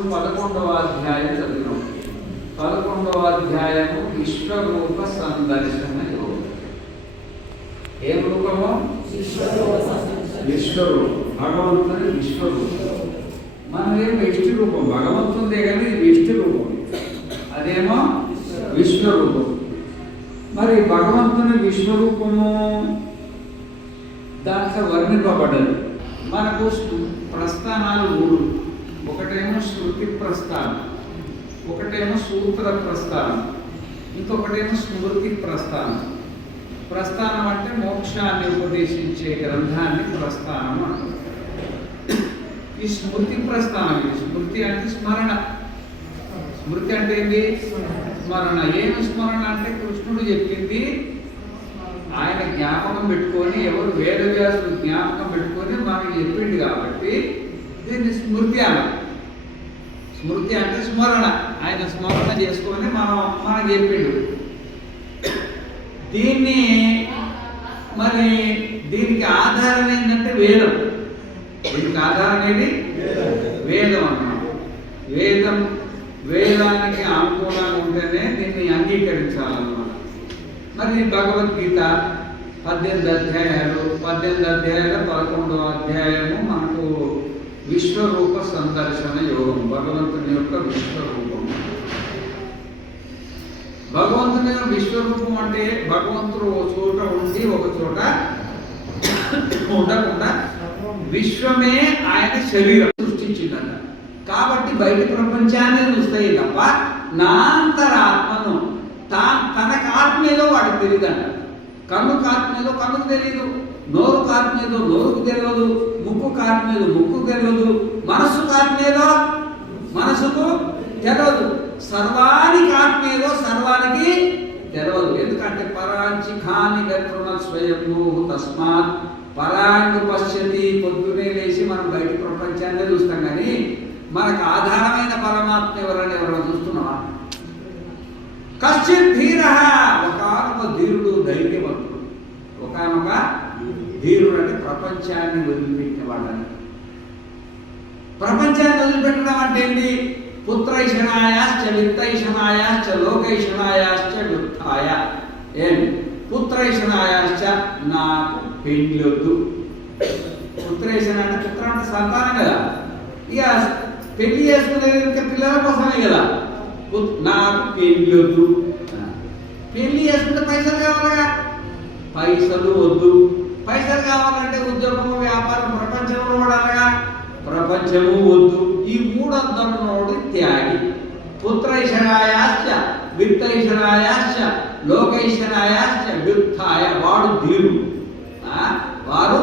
ఇప్పుడు 11వ అధ్యాయం చదివినాం. 11వ అధ్యాయము విశ్వరూప సందర్శన యోగం. ఏం రూపము? విశ్వరూపం. భగవంతుని విశ్వరూపం. మనం ఏం వ్యక్తి రూపం, భగవంతుందే కానీ ఇది వ్యక్తి రూపం, అదేమో విశ్వరూపం. మరి భగవంతుని విశ్వరూపము దాంట్లో వర్ణింపబడ్డది. మనకు ప్రస్థానాలు 3. ఒకటేమో శృతి ప్రస్థానం, ఒకటేమో సూత్ర ప్రస్థానం, ఇంకొకటేమో స్మృతి ప్రస్థానం. ప్రస్థానం అంటే మోక్షాన్ని ఉపదేశించే గ్రంథాన్ని ప్రస్థానం అంటారు. ఈ స్మృతి ప్రస్థానం. స్మృతి అంటే స్మరణ. స్మృతి అంటే ఏంటి? స్మరణ. ఏమి స్మరణ అంటే కృష్ణుడు చెప్పింది ఆయన జ్ఞాపకం పెట్టుకొని, ఎవరు వేదవ్యాసుడు జ్ఞాపకం పెట్టుకొని మనకి చెప్పింది కాబట్టి దీన్ని స్మృతి అన్నారు. స్మృతి అంటే స్మరణ. ఆయన స్మరణ చేసుకొని మనకి చెప్పిండు. దీనికి ఆధారం ఏంటంటే వేదం. దీనికి ఆధారం ఏది? వేదం అన్నమాట. వేదానికి అనుకూలంగా ఉంటేనే దీన్ని అంగీకరించాలన్నమాట. మరి భగవద్గీత 18 అధ్యాయాలు, 11వ అధ్యాయము మనకు విశ్వరూప సందర్శన యోగం. భగవంతుని యొక్క విశ్వరూపం. భగవంతుని విశ్వరూపం అంటే భగవంతుడు ఒక చోట ఉండి ఒక చోట ఉండకుండా విశ్వమే ఆయన శరీరం సృష్టించిందట. కాబట్టి బయట ప్రపంచాన్ని చూస్తాయి తప్ప నా అంతరాత్మను తనకు ఆత్మేదో వాడికి తెలియదంట. కన్నుకు ఆత్మేదో కన్నుకు తెలియదు, నోరుకు ఆత్మేదో నోరుకు తెలియదు, ముక్కుకు ఆత్మేదో ముక్కుకు తెలియదు, మనస్సుకు ఆత్మేదో మనసుకు తెలియదు, సర్వానికి ఆత్మేదో సర్వానికి తెలియదు. ఎందుకంటే పరాంచి ఖాని గత్రుణ స్వయంభూ తస్మాత్ పరాంగు పశ్యతి. పొద్దునే లేచి మనం బయట ప్రపంచాన్ని చూస్తాం, కానీ మనకు ఆధారమైన పరమాత్మ ఎవరైనా చూస్తున్నామా? కశ్చిత్ ధీర. ఒకనొక ధీరుడు, ధైర్యవంతుడు. ఒకనొక ధీరుడు అంటే ప్రపంచాన్ని వదిలిపెట్టినవాడని. ప్రపంచాన్ని వదిలిపెట్టడం అంటే ఏంటి? పుత్రైషణాయాశ్చ విత్తైషణాయాశ్చ లోకైషణాయాశ్చ విత్తాయ. ఏమి? పుత్రైషణాయాశ్చ, నాకు పెళ్ళొద్దు. పుత్రైషణ అంటే పుత్ర అంటే సంతానం కదా. ఇక పెళ్లి చేసుకునే పిల్లల కోసమే కదా. నాకు పెళ్ళొద్దు. పెళ్లి చేసుకుంటే పైసలు కావాలిగా. పైసలు వద్దు. పైసలు కావాలంటే ఉద్యోగము, వ్యాపారం, ప్రపంచంలో పడాలిగా. ప్రపంచము వద్దు. ఈ 3 వద్దన్నోడు త్యాగి. పుత్రైషణాయాశ్చ విత్తైషణాయాశ్చ లోకైషణాయాశ్చ విత్తాయ. వాడు ధీరుడు. వారు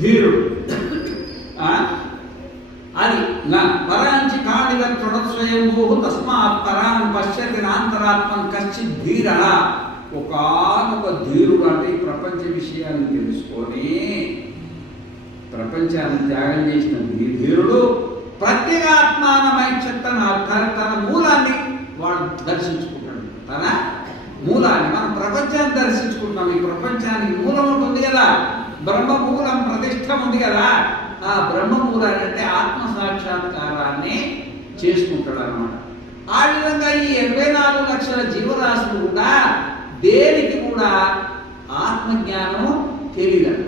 ధీరుడు. అది పరాంచి కాళిక స్వయంభూ తస్మాత్ పరాం పశ్యతి నాంతరాత్మం కశ్చిత్ ధీర. ఒకనొక ధీరుడు అంటే ఈ ప్రపంచ విషయాన్ని తెలుసుకొని ప్రపంచాన్ని త్యాగం చేసిన ధీరుడు ప్రత్యేగాత్మానమైక్షత తన మూలాన్ని వాడు దర్శించుకుంటాడు. తన మూలాన్ని మనం ప్రపంచాన్ని దర్శించుకుంటాం. ఈ ప్రపంచానికి మూలం ఉంటుంది కదా, బ్రహ్మమూలం ప్రతిష్టం ఉంది కదా. ఆ బ్రహ్మమూలాన్ని అంటే ఆత్మ సాక్షాత్కారాన్ని చేసుకుంటాడు అన్నమాట. ఆ విధంగా ఈ 84 లక్షల జీవరాశులు కూడా దేనికి కూడా ఆత్మజ్ఞానం తెలియదు.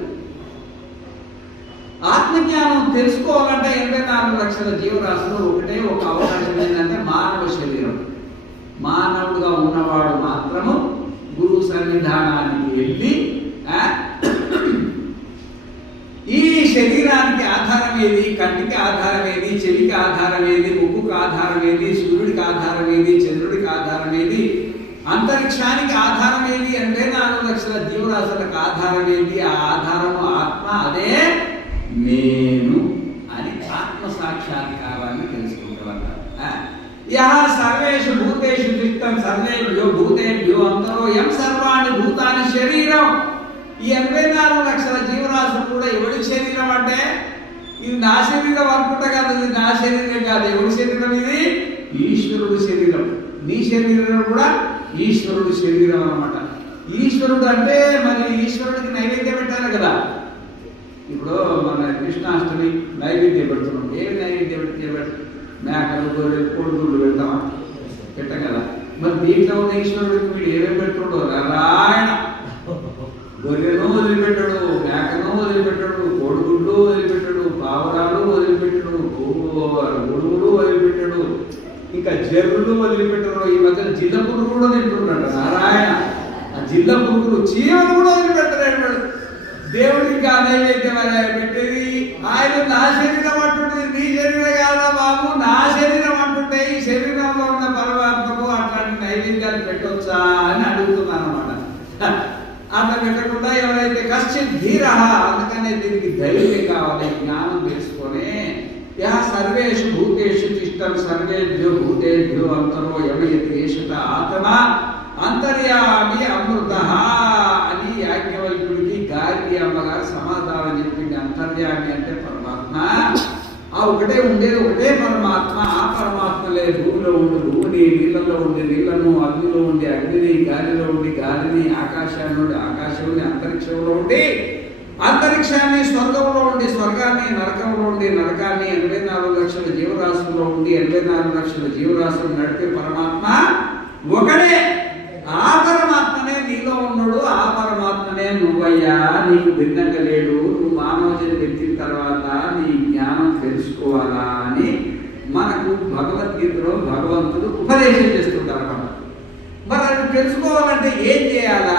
ఆత్మజ్ఞానం తెలుసుకోవాలంటే 84 లక్షల జీవరాశులు ఒకటే ఒక అవకాశం ఏంటంటే మానవ శరీరం. మానవుడుగా ఉన్నవాడు మాత్రము గురు సన్నిధానానికి వెళ్ళి ఈ శరీరానికి ఆధారం ఏది, కంటికి ఆధారం ఏది, చెవికి ఆధారం ఏది, ముక్కుకు ఆధారం ఏది, సూర్యుడికి ఆధారం ఏది, చంద్రుడికి ఆధారం ఏది, అంతరిక్షానికి ఆధారం ఏది, 84 లక్షల జీవరాశులకు ఆధారం ఏది? ఆ ఆధారము ఆత్మ, అదే నేను అని ఆత్మ సాక్షాత్కారాన్ని తెలుసుకుంటామన్నారు. సర్వేషు భూతేషు తిష్టం సర్వేభ్యో భూతేభ్యో అంతరో యం సర్వాణి భూతాని శరీరం. ఈ 84 లక్షల జీవరాశులు కూడా ఎవడి శరీరం అంటే ఇది నా శరీరం అనుకుంటా కాదు. ఇది నా శరీరం కాదు. ఎవరి శరీరం? ఇది ఈశ్వరుడి శరీరం. నీ శరీరం కూడా ఈశ్వరుడి శరీరం అన్నమాట. ఈశ్వరుడు అంటే మరి ఈశ్వరుడికి నైవేద్యం పెట్టాలి కదా. ఇప్పుడు మన కృష్ణాష్టమి నైవేద్యం పెడుతున్నాం. ఏ నైవేద్యం మేకలు గొర్రెలు కోడిగుడ్లు పెడతామా? పెట్టం కదా. మరి దీంట్లో ఉన్న ఈశ్వరుడికి వీడు ఏమేమి పెట్టుకుంటూ నారాయణ గొర్రెను వదిలిపెట్టడు, మేకను వదిలిపెట్టడు, కోడిగుడ్లు వదిలిపెట్టడు, పావురాలు వదిలిపెట్టడు, గొడుగులు వదిలిపెట్టడు, ఇంకా జర్రులు వదిలిపెట్టరు. ఈ మధ్యన జిల్ల పురుగులు కూడా తింటున్నాడు నారాయణ. ఆ జిల్ల పురుగులు చీమలు కూడా వదిలిపెట్టలేడు. దేవుడికి నైవేద్యం పెట్టేది ఆయన నా శరీరం అంటుంటుంది, నీ శరీరం కాదా బాబు, నా శరీరం అంటుంటే ఈ శరీరంలో ఉన్న పరమాత్మకు అట్లాంటి నైవేద్యాలు పెట్టొచ్చా అని అడుగుతున్నాను అన్నమాట. అట్లా పెట్టకుండా ఎవరైతే కశ్చిత్ ధీర, అందుకనే దీనికి ధైర్యం కావాలి, జ్ఞానం తెలుసుకొని యా సర్వేషు భూతేషు తిష్టం సర్వేభ్యో భూతేభ్యో అంతరో యమయతి ఏషత ఆత్మ అంతర్యామి అమృత అని యాజ్ఞవల్క్యుడికి గాయత్రి అమ్మగారు సమాధానం చెప్పింది. అంతర్యామి అంటే పరమాత్మ, ఆ ఒకటే ఉండేది ఒకటే పరమాత్మ. ఆ పరమాత్మలే భూమిలో ఉండి భూమిని, నీళ్ళలో ఉండి నీళ్లను, అగ్నిలో ఉండి అగ్నిని, గాలిలో ఉండి గాలిని, ఆకాశాన్ని నుండి ఆకాశంని, అంతరిక్షంలో ఉండి అంతరిక్షాన్ని, స్వర్గంలో ఉండి స్వర్గాన్ని, నరకంలో ఉండి నరకాన్ని, 84 లక్షల జీవరాశుల్లో ఉండి 84 లక్షల జీవరాశులు నడిపే పరమాత్మ ఒకడే. ఆ పరమాత్మనే నీలో ఉన్నాడు, ఆ పరమాత్మనే నువ్వయ్యా, నీకు భిన్నంగా లేడు. నువ్వు మానవ జన్మ ఎత్తిన తర్వాత నీ జ్ఞానం తెలుసుకోవాలా అని మనకు భగవద్గీతలో భగవంతుడు ఉపదేశం చేస్తుంటారు అన్నమాట. మరి అది తెలుసుకోవాలంటే ఏం చేయాలా?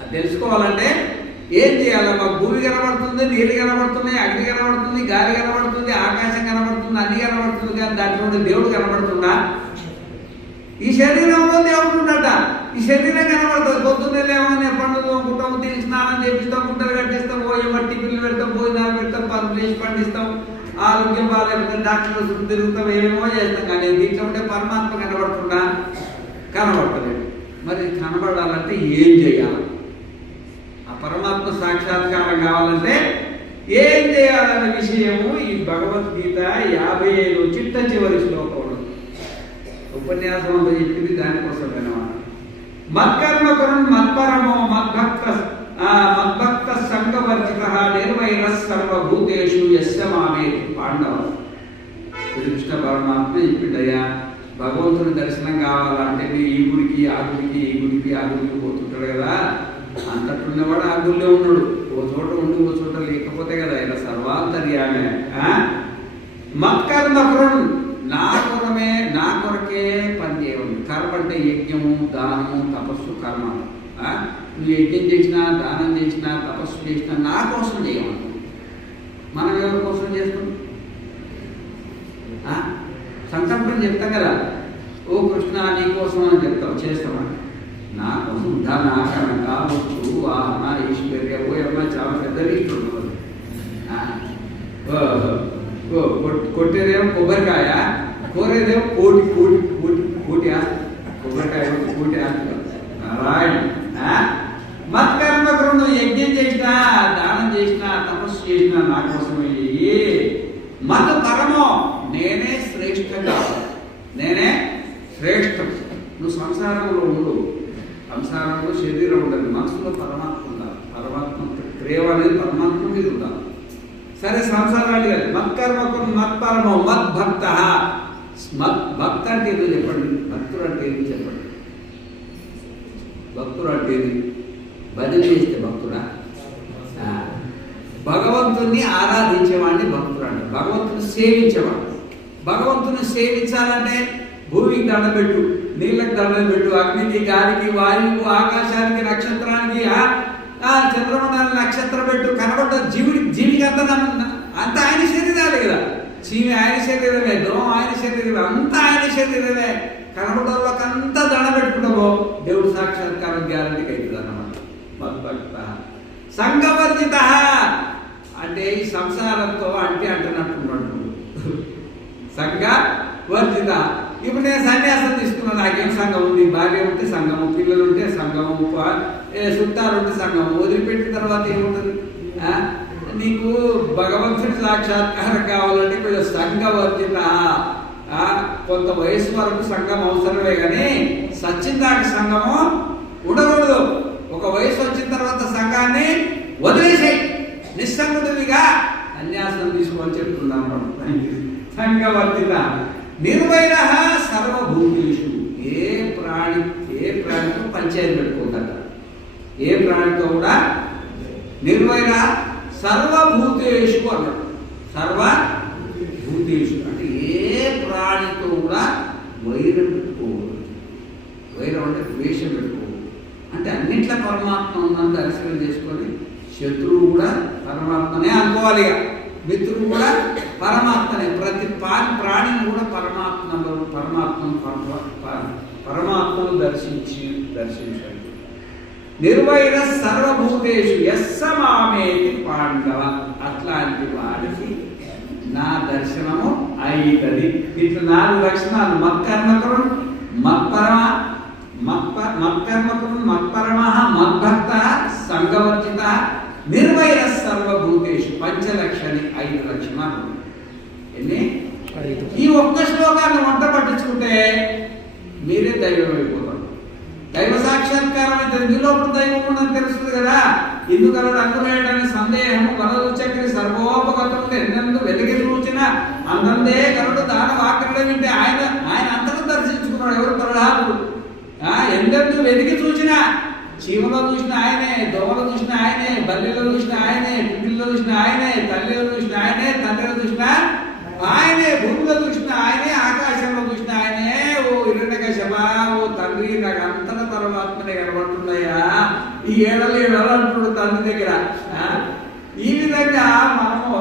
అది తెలుసుకోవాలంటే ఏం చేయాలా? మాకు భూమి కనబడుతుంది, నీళ్ళు కనబడుతున్నాయి, అగ్ని కనబడుతుంది, గాలి కనబడుతుంది, ఆకాశం కనబడుతుంది, అన్ని కనబడుతుంది, కానీ దాంట్లో దేవుడు కనబడుతుందా? ఈ శరీరంలో దేవుడు ఉండట. ఈ శరీరం కనబడుతుంది. పొద్దున్నే లేవని పండుగ తోముకుంటాం, తిని స్నానం చేపిస్తాం, గుట్టలు కట్టిస్తాం, పోయి మట్టి పిల్లలు పెడతాం, భోజనాలు పెడతాం, పనులు చేసి పండిస్తాం, ఆరోగ్యం బాగాలేకపోతే డాక్టర్ చుట్టూ తిరుగుతాం, ఏమేమో చేస్తాం. కానీ దీంట్లో ఉంటే పరమాత్మ కనబడుతుందా? కనబడతలేదు. మరి కనబడాలంటే ఏం చేయాలి? ఆ పరమాత్మ సాక్షాత్కారం కావాలంటే ఏం చేయాలనే విషయము ఈ భగవద్గీత 55 చిట్ట చివరి శ్లోకంలో ఉపన్యాసం అంతా చెప్పింది. దానికోసం వినమాట. మత్కర్మ కరుణ్ మత్పరమో మద్భక్త సంఘవర్జిత నిర్వైర సర్వభూతేషు యస్య మామేతి పాండవ. శ్రీకృష్ణ పరమాత్మ చెప్పిండయ్యా, భగవంతుని దర్శనం కావాలంటే ఈ గుడికి ఆ గుడికి, ఈ గుడికి ఆ గుడికి పోతుంటాడు కదా, అంతట్టున్నవాడు ఆ గుడిలో ఉన్నాడు. ఓ చోట ఉండి ఓ చోట లేకపోతే కదా ఇలా సర్వాంతర్యామే. మత్కర్మ కరుణ్, నా కొరమే, నా కొరకే పని చేయవాలి. కర్మ అంటే యజ్ఞము, దానము, తపస్సు, కర్మ. నువ్వు యజ్ఞం చేసినా, దానం చేసినా, తపస్సు చేసినా నా కోసం చేయమని. మనం ఎవరి కోసం చేస్తాం? సంకల్పం చెప్తాం కదా, ఓ కృష్ణ నీ కోసం అని చెప్తాం, చేస్తామని. నా కోసం ధన, కనక, వస్తు, వాహన, ఈశ్వర్య, ఓ అమ్మాయి చాలా పెద్ద లిస్ట్ ఉంటుంది. కొట్టేదేమో కొబ్బరికాయ, కోరేదేమో కోటి కోటి కోటి కోటి ఆస్తి. కొబ్బరికాయ కోటి ఆస్తి నారాయణ. మత్కర్మ కరుణ్, యజ్ఞం చేసినా, దానం చేసినా, తపస్సు చేసినా నా కోసమే. మత్ పరమో, నేనే శ్రేష్టం కావాలి, నేనే శ్రేష్టం. నువ్వు సంసారంలో ఉండు, సంసారంలో శరీరం ఉండాలి, మనసులో పరమాత్మ ఉండాలి. పరమాత్మ ప్రేమ అనేది పరమాత్మ మీద ఉండాలి. సరే సంసారాలు కాదు. మత్కర్మకు మత్పరమో మద్భక్త. భక్త అంటే ఏదో చెప్పండి, భక్తుడు అంటే ఏది చెప్పండి. భక్తుడు అంటే ఏది? భజన చేస్తే భక్తుడా? భగవంతుణ్ణి ఆరాధించేవాడిని భక్తుడు అంటే. భగవంతుని సేవించేవాడు. భగవంతుని సేవించాలంటే భూమికి దండం పెట్టు, నీళ్ళకి దండం పెట్టు, అగ్నికి, గాలికి, వాయువుకు, ఆకాశానికి, నక్షత్రానికి, చంద్రమండలానికి నక్షత్రం పెట్టు. కనబడ్డ జీవికి అంతా ఆయన శరీరాలే కదా. చీమి ఆయన శరీరమే, దోమ ఆయన శరీరమే, అంతా ఆయన శరీరమే. కనబడ్డలోకి అంతా దండ పెట్టుకుంటామో దేవుడు సాక్షాత్కారం గ్యారంటీకి అవుతుంది అన్నమాట. మద్భక్త సంఘవర్జిత అంటే ఈ సంసారంతో అంటున్నట్టున్నాడు. సంఘ వర్జిత. ఇప్పుడు నేను సన్యాసం తీసుకున్నాను, నాకేం సంఘం ఉంది? భార్య ఉంటే సంఘము, పిల్లలు ఉంటే సంఘము, చుట్టాలు ఉంటే సంఘము. వదిలిపెట్టిన తర్వాత ఏముంటుంది? నీకు భగవంతుడి సాక్షాత్కారం కావాలంటే కొంచెం సంఘవర్జిత. కొంత వయసు వరకు సంఘం అవసరమే, కానీ సచ్చిందాక సంఘము ఉండకూడదు. ఒక వయసు వచ్చిన తర్వాత సంఘాన్ని వదిలేసాయి, నిస్సంగుడివిగా సన్యాసం తీసుకొని చెప్తున్నాను. సంగవర్తిత నిర్వైర సర్వభూతేషు. ఏ ప్రాణితో పంచాయతీ పెట్టుకుంటారు, ఏ ప్రాణితో కూడా నిర్వైర సర్వభూతేషు అన్నాడు. సర్వభూతేషు అంటే ఏ ప్రాణితో కూడా వైరం పెట్టుకోకూడదు. వైరం అంటే ద్వేషం పెట్టుకోకూడదు. అంటే అన్నింటిలో పరమాత్మ ఉందని దర్శనం చేసుకొని శత్రువు కూడా పరమాత్మనే అనుకోవాలి. మిత్రుడు కూడా పరమాత్మనే. ప్రతి ప్రాణిని కూడా పరమాత్మను దర్శించండి. నిర్వైర సర్వభూతేషు యస్సమామేతి పాండవ. అట్లాంటి వారికి నా దర్శనము అయితది. ఇట్లా 4 లక్షణాలు: మత్కర్మకుడు, మత్పరమ, మద్భక్త, సంగవర్జిత, నిర్వైర సర్వభూతేషు. పంచలక్షణి 5 లక్షణాలు. ఎన్ని? ఈ ఒక్క శ్లోకాన్ని వంట పట్టించుకుంటే మీరే దైవం అయిపోతారు. దైవ సాక్షాత్కారం అయితే మీలోపల దైవం ఉందని తెలుస్తుంది కదా. ఇందుకల రంగులేయడానికి సందేహము వరదు చక్రి సర్వోపగతములు ఎన్నెందు వెలిగి సూచిన అందందే కరుడు దాన వాక్యులు వింటే ఆయన అంతటా దర్శించుకున్నాడు. ఎవరు? ప్రహ్లాదుడు. ఎందెందు వెలిగి చూసినా చీమలో చూసిన ఆయనే, దోమలో చూసిన ఆయనే, బల్లిలో చూసిన ఆయనే, పిల్లిలో చూసిన ఆయనే, తల్లిలో చూసిన ఆయనే, తండ్రిలో చూసిన ఆయనే, భూమిలో చూసిన ఆయనే, ఆకాశంలో చూసిన ఆయనే. ఓ హిరణ్యకశపా, ఓ తండ్రి, నాకు అంతటా పరమాత్మనే కనబడుతున్నాయా, ఈ ఏడలు అంటున్నాడు తండ్రి దగ్గర. ఈ విధంగా మనము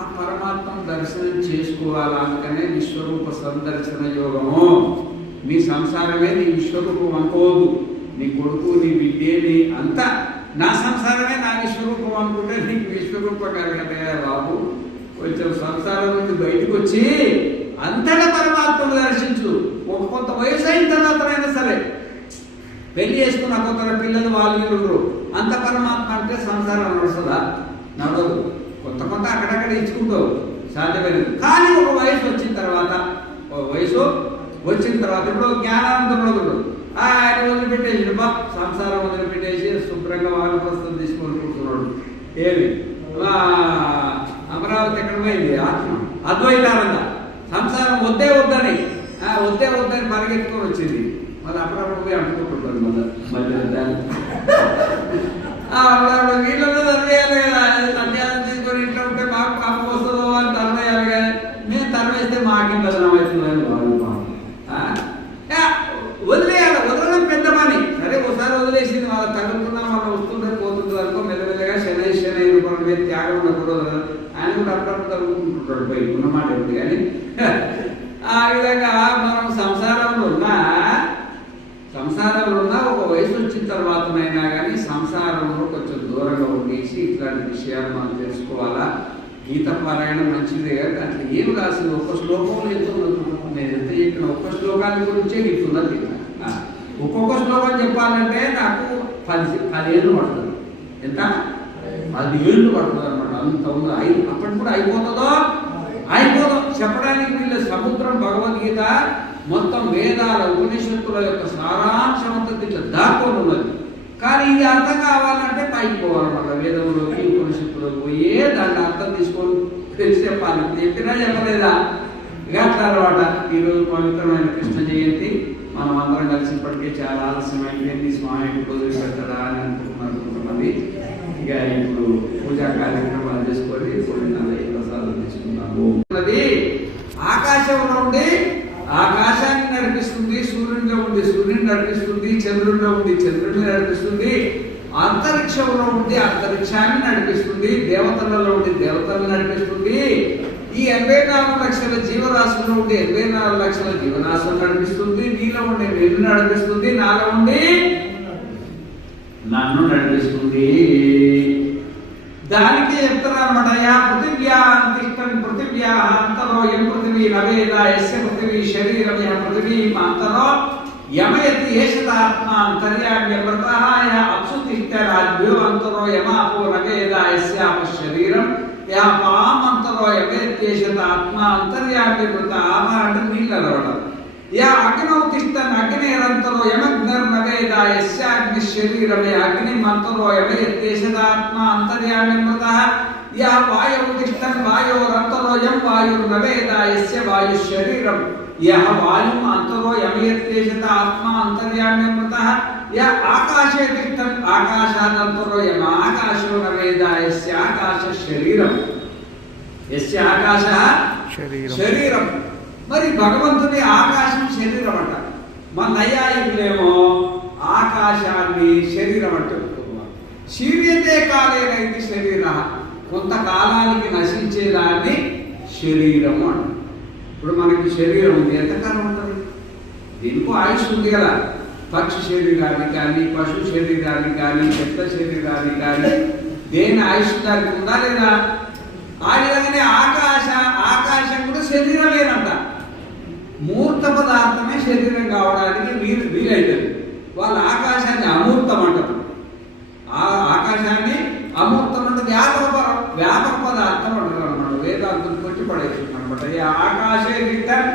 ఆ పరమాత్మను దర్శనం చేసుకోవాలి. అందుకనే విశ్వరూప సందర్శన యోగము. మీ సంసారమే నీ విశ్వరూపం అనుకోవద్దు. నీ కొడుకు, నీ విద్య, నీ అంతా నా సంసారమే నా విశ్వరూపం అనుకుంటే నీకు విశ్వరూపం కలగటయా బాబు. కొంచెం సంసారం నుండి బయటకు వచ్చి అంతటా పరమాత్మను దర్శించు. ఒక కొంత వయసు అయిన తర్వాతనైనా సరే, పెళ్లి చేసుకున్న కొత్త పిల్లలు వాళ్ళు అంత పరమాత్మ అంటే సంసారం నడుస్తుందా? నడవదు. కొత్త అక్కడక్కడ ఇచ్చుకుంటావు, సాధ్యమైనది. కానీ ఒక వయసు వచ్చిన తర్వాత ఇప్పుడు జ్ఞానానందముడు ఆయన వదిలిపెట్టేసి సంసారం వదిలిపెట్టేసి శుభ్రంగా వానప్రస్థం తీసుకొని కూర్చున్నాడు. ఏమి అమరావతి ఎక్కడ పోయింది? ఆత్మ అద్వైతానంద. సంసారం వద్దే వద్దని పరిగెత్తుకొని వచ్చింది. మళ్ళీ అప్పుడప్పుడు పోయి అంటుకుంటుంటారు. మళ్ళీ వీళ్ళలో తరివేయాలి కదా. సన్యాసం తీసుకొని ఇంట్లో ఉంటే మాకు కప్ప వస్తుందో అని తరివేయాలి కానీ మేము తరివేస్తే మాకేం బదనం అవుతుందని వదిలేయాలి. వదలడం పెద్ద పని. సరే ఒకసారి వదిలేసింది, వాళ్ళ తగ్గుతున్నా మనం వస్తుంటే పోతుంది అనుకో. మెల్లమెల్లగా శనై రూపం మీద త్యాగం ఉండకూడదు. ఆయన కూడా అప్పుడప్పుడు తగ్గుకుంటుంటాడు. పోయి ఉన్నమాట ఉంది. కానీ ఆ విధంగా మనం సంసారంలో ఉన్నా ఒక వయసు వచ్చిన తర్వాతనైనా కానీ సంసారంలో కొంచెం దూరంగా ఉండేసి ఇట్లాంటి విషయాలు మనం తెలుసుకోవాలా. గీత పారాయణం మంచిదే కానీ అట్లా ఏం రాసింది ఒక్క శ్లోకంలో ఎంతో నేను ఎంత చెప్పిన ఒక్క శ్లోకాల గురించే ఇస్తున్నది. ఒక్కొక్క శ్లోకం చెప్పాలంటే నాకు 10 ఏళ్ళు పడుతుంది. ఎంత? 10 ఏళ్ళు పడుతుంది అనమాట. అంత ఉంది. అప్పటి కూడా అయిపోతుందో చెప్పడానికి వీళ్ళ సముద్రం భగవద్గీత మొత్తం వేదాల ఉపనిషత్తుల యొక్క సారాంశం అంతా ఇట్లా దాక్కొని ఉన్నది. కానీ ఇది అర్థం కావాలంటే పైకి పోవాలన్నమాట. వేదంలోకి ఉపనిషత్తులకు పోయే దాన్ని అర్థం తీసుకొని తెలిసి చెప్పాలి. చెప్పలేదా? ఇక అట్లా అనమాట. ఈరోజు పవిత్రమైన కృష్ణ జయంతి. మనం అందరం కలిసి ఇప్పటికే చాలా ఆలస్యమైంది. స్వామికి రోజులు పెట్టడా అని అనుకుంటున్నది. ఇక ఇప్పుడు పూజా కార్యక్రమాలు చేసుకొని ప్రసాదం తీసుకున్నాము. ఆకాశంలో ఉండి ఆకాశాన్ని నడిపిస్తుంది, సూర్యుడిలో ఉండి సూర్యుని నడిపిస్తుంది, చంద్రుడిలో ఉండి చంద్రుడిని నడిపిస్తుంది, అంతరిక్షంలో ఉండి అంతరిక్షాన్ని నడిపిస్తుంది, దేవతలలో ఉండి దేవతలను నడిపిస్తుంది. ఈ 84 లక్షల జీవరాశుల్లో ఉండి 84 లక్షల జీవరాశులు నడిపిస్తుంది. నీలో ఉండి నిన్ను నడిపిస్తుంది, నాలో ఉండి నన్ను నడిపిస్తుంది. దానికి చెప్తారన్నమాట. యా పృథివ్యా అంతిష్టం పృథివ్యా అంతరో యం పృథివీ నవేద యస్య పృథివీ శరీరం యా పృథివీ అంతరో యమయతి ఏషదాత్మ అంతర్యామ్య ప్రతహాయ అప్సుతిష్ట రాజ్యో అంతరో యమాపో నవేద యస్యాప శరీరం యా పామంతరో యమయతి ఏషదాత్మ అంతర్యామ్య ప్రత ఆమ అంటే నీళ్ళు అలవడం. యా అగ్నౌ తిష్టన్ అగ్నేరంతరో యమగ్నర్నవేద యస్యాగ్ని శరీరమే అగ్ని మంతరో యమయతి ఏషదాత్మ అంతర్యామ్య ప్రత యా వాయువు తిష్టన్ వాయోరంతరోయం వాయుర్నవేద యస్య వాయు శరీరం యః వాయుం అంతరో యమయత్యేషత ఆత్మా అంతర్యామ్యమృతః యా ఆకాశే తిష్టన్ ఆకాశాదంతరో యమ ఆకాశో నవేద యస్య ఆకాశ శరీరం యస్య ఆకాశః శరీరం. మరి భగవంతుని ఆకాశం శరీరం అంట. మన నైయాయికులేమో ఆకాశాన్ని శరీరం అంటారు. శీర్యతే కాలేన ఇది శరీర, కొంతకాలానికి నశించేదాన్ని శరీరము అంట. ఇప్పుడు మనకి శరీరం ఉంది, ఎంతకాలం ఉంటుంది? దీనికి ఆయుష్ ఉంది కదా. పక్షి శరీరానికి కానీ, పశు శరీరానికి కానీ, చెత్త శరీరానికి కానీ దేని ఆయుష్ దానికి ఉందా లేదా? ఆ విధంగానే ఆకాశం కూడా శరీరమేనంట. మూర్త పదార్థమే శరీరం కావడానికి వీలైతుంది. వాళ్ళు ఆకాశాన్ని అమూర్తం అంటారు. ఆకాశాన్ని అమూర్తం అంటే వ్యాపక పదార్థం అంటారు అన్నమాట. వేదాంతం కొట్టి పడేస్తుంది అనమాట. ఆకాశే దిట్టన్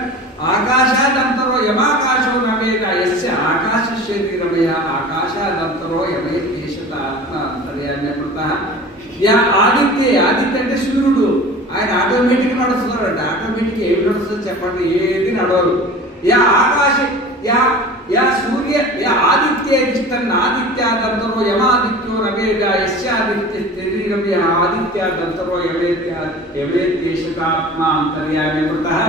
ఆకాశాదంతరో యమాకాశో నవేద యస్య ఆకాశ శరీరమయ ఆకాశాదంతరో యమయేషత ఆత్మ అంతర్యామ్యమృతః. యా ఆదిత్య అంటే సూర్యుడు, ఆయన ఆటోమేటిక్ నడుస్తున్నాడంట. ఆటోమేటిక్ ఏమి నడుస్తుంది చెప్పండి? ఏది నడవదు. యా ఆకాశ యా సూర్య యా ఆదిత్య తిష్టన్ ఆదిత్యాదంతరో యమాదిత్యో నవేద యస్య ఆదిత్య శరీరం యా ఆదిత్యాదంతరో యమయేషత ఆత్మ అంతర్యామ్యమృతః.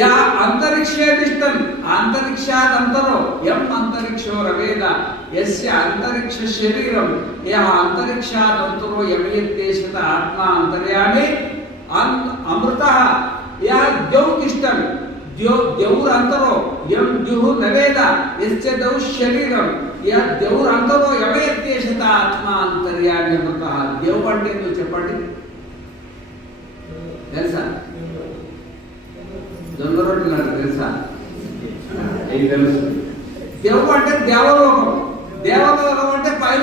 యా అంతరిక్షే తిష్టన్ అంతరిక్షాదంతరో యం అంతరిక్షో రవేద యస్య అంతరిక్ష శరీరం యః అంతరిక్షాదంతరో యమయేషత ఆత్మ అంతర్యామి అమృతః. యా ద్యౌ తిష్టన్ ద్యౌరంతరో యం ద్యుః నవేద యస్య ద్యౌ శరీరం యా ద్యౌరంతరో యమయేషత ఆత్మ అంతర్యామి అమృతః. ద్యౌ అంటే ఏంటో చెప్పండి, తెలుసా? జొన్న రొట్టెలు అంటే తెలుసా? అవి తెలుసు. దేవు అంటే దేవలోకం. దేవలోకం అంటే పైన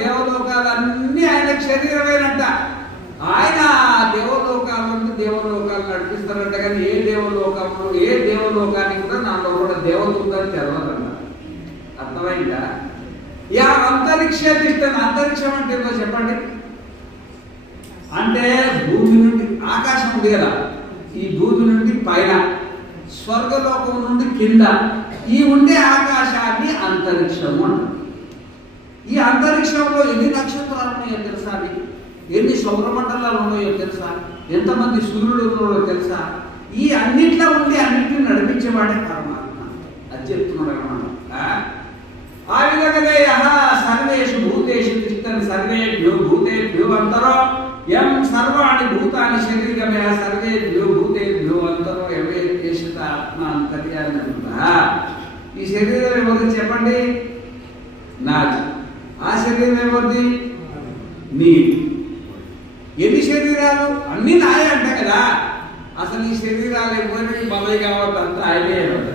దేవలోకాలన్నీ ఆయన శరీరమేనంట. ఆయన దేవలోకాలు నడిపిస్తారంట. కానీ ఏ దేవలోకానికి కూడా నాలో కూడా దేవదూతని తెలవదన్న. అర్థమైందా? యా అంతరిక్ష తిష్టన్ అంతరిక్షం అంటే ఏంటో చెప్పండి. అంటే భూమి నుండి ఆకాశం ఉంది కదా, ఈ భూమి నుండి పైన, స్వర్గలోకం నుండి కింద ఈ ఉండే ఆకాశాన్ని అంతరిక్షము అంటారు. ఈ అంతరిక్షంలో ఎన్ని నక్షత్రాలు ఉన్నాయో తెలుసా? ఎన్ని సౌరమండలాలు ఉన్నాయో తెలుసా? ఎంతమంది సూర్యుడు ఉన్నాయో తెలుసా? ఈ అన్నిట్లో ఉండి అన్నింటిని నడిపించేవాడే పరమాత్మ. అది చెప్తున్నాడు అన్నమాట. ఆ విధంగానే సర్వేషు భూతేషు తిష్టన్ సర్వేభ్యో భూతేభ్యో అంతరో యం సర్వాణి భూతాని శరీరమే సర్వేభ్యో భూతేభ్యో అంతరో యమయేషత ఆత్మ అంతర్యామ్యమృతః. ఈ శరీరం ఎవరిది చెప్పండి? నాది. ఆ శరీరం ఎవరిది? నీది. ఎన్ని శరీరాలు? అన్ని నాయే అంట కదా. అసలు ఈ శరీరాలు ఎవరికి బలై కావద్దు, అంతా ఆయనే అది.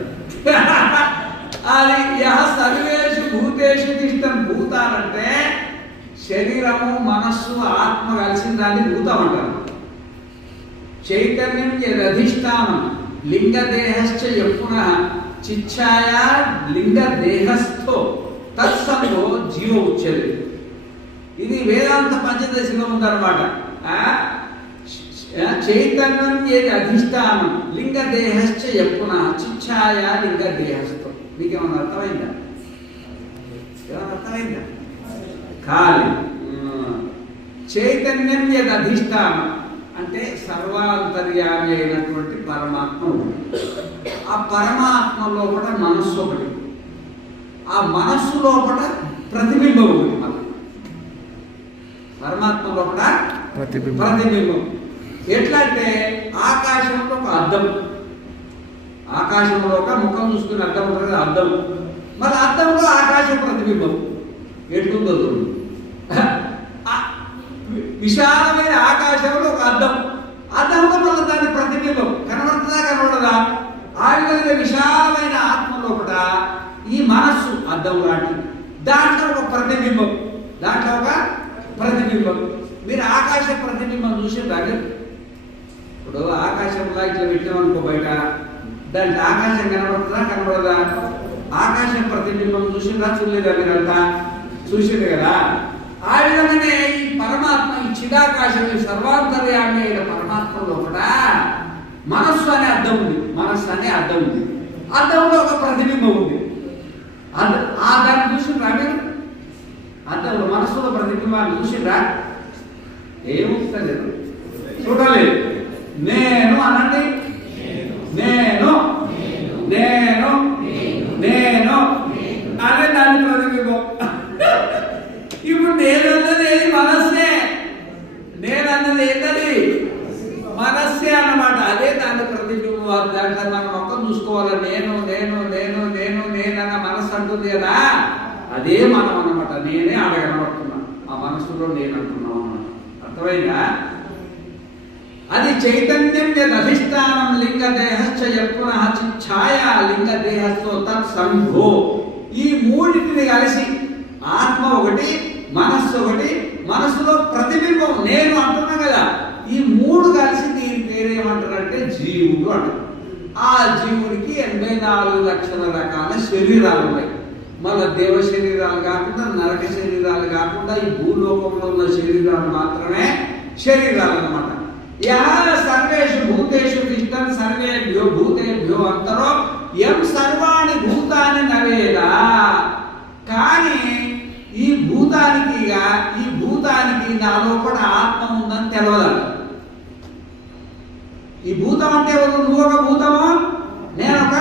సర్వేషు భూతేషు తిష్టన్. భూతాలంటే శరీరము, మనస్సు, ఆత్మ కలిసిన దాన్ని భూతం అంటారు. చైతన్యం యదధిష్టానం లింగదేహశ్చ యఃపునః చిచ్ఛాయా లింగదేహస్థో తత్సంగో జీవ ఉచ్యతే. ఇది వేదాంత పంచదశలో ఉందన్నమాట. చైతన్యం ఏది అధిష్టానం లింగదేహశ్చ యఃపునః చిచ్ఛాయా లింగదేహస్థో. మీకేమన్నా అర్థమైందా? అర్థమైందా? ఖాళీ. చైతన్యం ఏది అధిష్టానం అంటే సర్వాంతర్యామి అయినటువంటి పరమాత్మ. ఆ పరమాత్మ లోపల మనస్సు ఒకటి, ఆ మనస్సు లోపల ప్రతిబింబం ఒకటి. మన పరమాత్మ లోపల ప్రతిబింబం ఎట్లా అంటే ఆకాశంలో ఒక అద్దం, ఆకాశంలో ఒక ముఖం చూసుకుని అద్దం ఉంటుంది, అద్దం. మరి అద్దంలో ఆకాశం ప్రతిబింబం ఎట్లుందో చూడు. విశాలమైన ఆకాశంలో ఒక అద్దం, అద్దంలో మళ్ళీ దాని ప్రతిబింబం కనబడుతుందా కనబడదా? ఆ విధంగా విశాలమైన ఆత్మ లోపల ఈ మనస్సు అద్దం లాంటిది. దాంట్లో ఒక ప్రతిబింబం, దాంట్లో ఒక ప్రతిబింబం. మీరు ఆకాశ ప్రతిబింబం చూసి దగ్గర ఇప్పుడు ఆకాశంలో ఇట్లా పెట్టామనుకో బయట, దాంట్లో ఆకాశం కనబడుతుందా కనబడదా? ఆకాశం ప్రతిబింబం చూసిందా చూడలేదా? మీరంతా చూసింది కదా. ఆ విధంగానే ఈ పరమాత్మ ఈ చిదాకాశం సర్వాంతర్యామి అయిన పరమాత్మలో కూడా మనస్సు అనే అర్థం ఉంది. మనస్సు అనే అర్థం ఉంది. అర్థంలో ఒక ప్రతిబింబం ఉంది. ఆ దాన్ని చూసిండ్రా మీరు? అర్థంలో మనస్సులో ప్రతిబింబాన్ని చూసిండ్రా? ఏముంటలేదు, చూడలేదు. నేను అనండి, నేను నేను నేను అదే దాని ప్రతిబింబం. ఇప్పుడు నేనన్నది ఏది? మనస్సే. నేనన్నది ఏంటది? మనస్సే అన్నమాట. అదే దాని ప్రతిబింబం. దాంట్లో మనం మొక్కం చూసుకోవాలి. నేను నేను నేను నేను నేనన్న మనస్సు అంటుంది కదా, అదే మనం అన్నమాట. నేనే అడగనబడుతున్నా, ఆ మనస్సులో నేను అంటున్నాం అన్నమాట. అర్థమైందా? అది చైతన్యం అధిష్టానం లింగ దేహశ్చ యత్పునః ఛాయా లింగ దేహస్థో తత్ సంఘో. ఈ మూడింటిని కలిసి ఆత్మ ఒకటి, మనస్సు ఒకటి, మనస్సులో ప్రతిబింబం నేను అంటున్నా కదా, ఈ మూడు కలిసి దీని పేరేమంటారంటే జీవుడు అంటారు. ఆ జీవుడికి 84 లక్షల రకాల శరీరాలు ఉన్నాయి. మన దేవ శరీరాలు కాకుండా, నరక శరీరాలు కాకుండా, ఈ భూలోకంలో ఉన్న శరీరాలు మాత్రమే శరీరాలు అన్నమాట. యా సర్వేషు భూతేషు తిష్టన్ సర్వేభ్యో భూతేభ్యో అంతరో యం సర్వాణి భూతాని నవేద. కానీ ఈ భూతానికి నాలో కూడా ఆత్మ ఉందని తెలియదు. ఈ భూతం అంటే ఎవరు? నువ్వు ఒక భూతము, నేను ఒక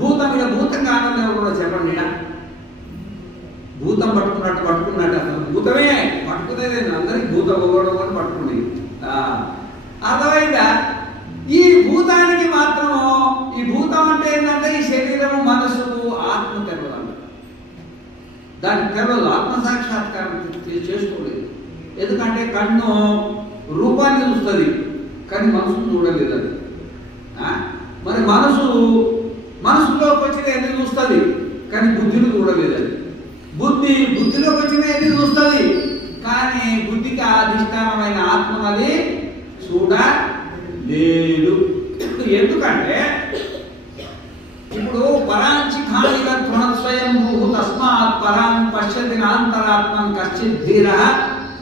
భూతం. ఇలా భూతం కావాలని ఎవరు చెప్పండి. భూతం పట్టుకున్నట్టు అసలు భూతమే పట్టుకునేది. అందరికి భూతం ఇవ్వడం అని పట్టుకునేది. అర్థమైందా? ఈ భూతానికి మాత్రము, ఈ భూతం అంటే ఏంటంటే ఈ శరీరము, మనస్సుకు, ఆత్మ తెలియదు. దానికి తెలియదు. ఆత్మ సాక్షాత్కారం చేసుకోలేదు. ఎందుకంటే కన్ను రూపాన్ని చూస్తుంది కానీ మనసును చూడలేదు. అది మరి మనసులోకి వచ్చిన ఎన్ని చూస్తుంది కానీ బుద్ధిని చూడలేదు. అది బుద్ధిలోకి వచ్చిన ఎన్ని చూస్తుంది కానీ బుద్ధికి అధిష్టానమైన ఆత్మనది చూడలేదు. ఎందుకంటే ఇప్పుడు పరాంచి ఖాళీగా స్వయంభూ తస్మాత్ పరాం పశ్యతి నాంతరాత్మం కశ్చిత్ ధీర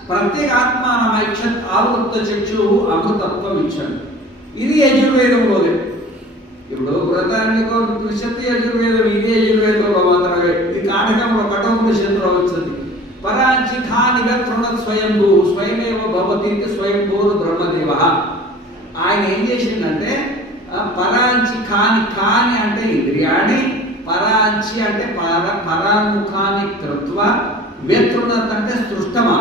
ప్రత్యేగాత్మానమైక్షత్ ఆవృత్త చక్షు అమృతత్వం ఇచ్చాడు. ఇది యజుర్వేదంలోనే. ఇప్పుడు బృహదారణ్యకం త్రిశక్తి యజుర్వేదం, ఇది యజుర్వేదంలో మాత్రమే. ఇది కాటకంలో కఠోపనిషత్తులో వచ్చింది. పరాంచి ఖానిగ తృణత్ స్వయంభూ స్వయమేవ భవతి స్వయంభూరు బ్రహ్మదేవ. ఆయన ఏం చేసిందంటే పరాంచి కాని అంటే ఇంద్రియాన్ని, పరాంచి అంటే పరాముఖాన్ని కృత్వ, వ్యతృణత్ అంటే సృష్టమా,